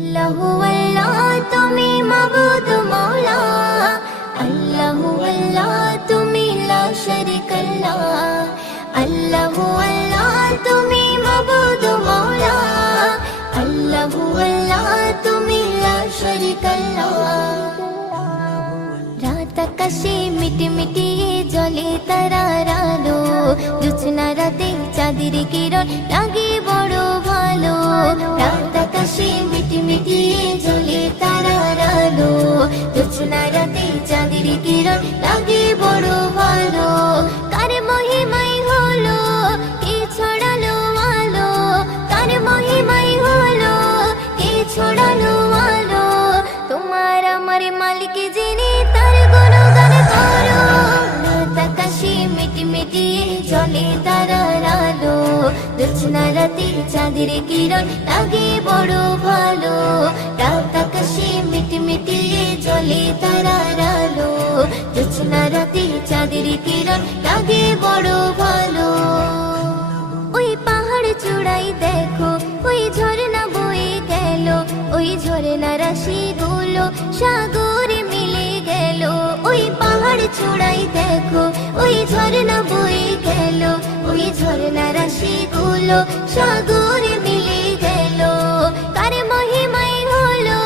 আল্লাহু আল্লাহ তুমি মাবুদ মওলা, আল্লাহু আল্লাহ তুমি লা শারীকা আল্লাহ। আল্লাহু আল্লাহ তুমি মাবুদ মওলা, আল্লাহু আল্লাহ তুমি লা শারীকা আল্লাহ। রাত আকাশে মিটমিটি জ্বলে তারার আলো, জোছনা রাতে চাঁদের কিরণ লাগে বড় ভালো। রাত আকাশে মিটমিটি জ্বলে তারার আলো, জোছনা রাতে চাঁদের কিরণ লাগে বড় ভালো। কার মহিমাই হলো কে ছড়ালো আলো, কার মহিমাই হলো কে ছড়ালো আলো। তোমার আমার মালিক যিনি তার গুণগান করো। রাত আকাশে মিটমিটি জ্বলে তারার আলো, জোছনা রাতে চাঁদের কিরণ লাগে বড় ভালো। রাত আকাশে মিটমিটি জ্বলে তারার আলো, জোছনা রাতে চাঁদের কিরণ লাগে বড় ভালো। ওই পাহাড় চূড়াই দেখো ওই ঝর্ণা বয়ে গেল, ওই ঝর্ণা রাশি গুলো সাগরে মিলে গেল। ওই পাহাড় চূড়াই দেখো ওই ঝর্ণা বয়ে গেল, ওই ঝর্ণা রাশি গুলো সাগরে মিলে গেল। কার মহিমাই হলো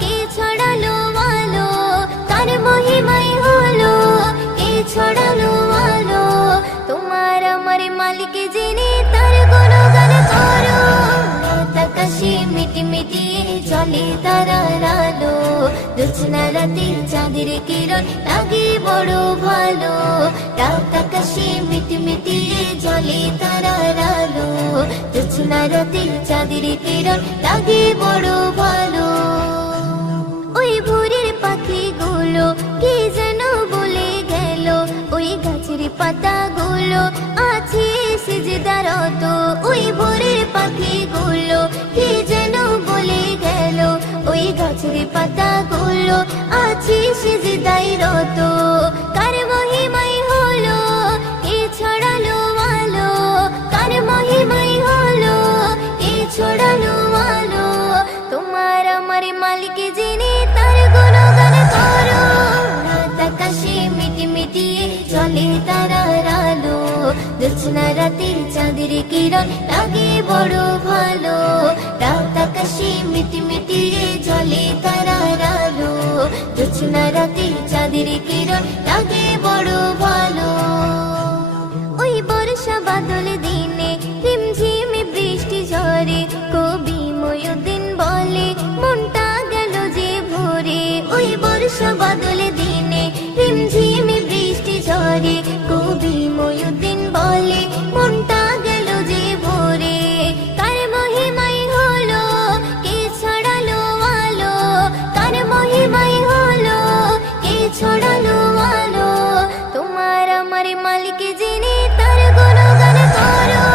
কে ছড়ালো আলো, কার মহিমাই হলো কে ছড়ালো আলো। তোমার আমার মালিক যিনি তার গুণগান করো। রাত আকাশে মিটমিটি জ্বলে তারার আলো, জোছনা রাতে চাঁদের কিরণ লাগে বড় ভালো। রাত আকাশে মিটমিটি জ্বলে তারার আলো, জোছনা রাতে চাঁদের কিরণ লাগে বড় ভালো। ওই ভোরের পাখিগুলো কি যেন বলে গেল, ওই গাছের পাতাগুলো আছে সিজদারত। ওই ভোরের পাখিগুলো কি যেন বলে গেল, ওই গাছের পাতাগুলো আছে সিজদারত। কার মহিমাই হলো কে ছড়ালো আলো, কার মহিমাই হলো কে ছড়ালো আলো। তোমার আমার মালিক যিনি তার গুণগান করো। রাত আকাশে মিটমিটি জ্বলে তারার আলো, জোছনা রাতে চাঁদের কিরণ লাগে বড় ভালো। রাত আকাশে মিটমিটি জ্বলে তারার আলো, জোছনা রাতে চাঁদের কিরণ লাগে বড় ভালো। ওই বর্ষা বাদল দিনে রিমঝিম বৃষ্টি ঝরে, কবি ময়ূরদিন বলে মনটা গেল যে ভরে। ওই বর্ষা বাদল দিনে রিমঝিম বৃষ্টি ঝরে, কবি ময়ূরদিন বলে মনটা গেল যে ভরে। কার মহিমাই হলো কে ছড়ালো আলো, কার মহিমাই হলো কে ছড়ালো আলো। তোমার আমার মালিক যিনি তার গুণগান করো।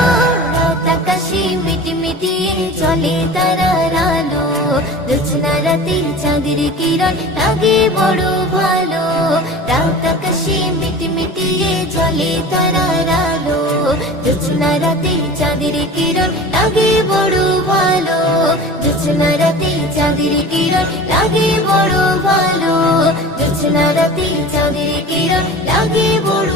রাত আকাশে মিটমিটি জ্বলে তারার আলো, জোছনা রাতে চাঁদের কিরণ লাগে বড় ভালো। রাত আকাশে মিটমিটি জ্বলে তারার আলো, জোছনা রাতে চাঁদের কিরণ লাগে বড় ভালো। জোছনা রাতে চাঁদের কিরণ লাগে বড় ভালো, জোছনা রাতে চাঁদের কিরণ লাগে বড়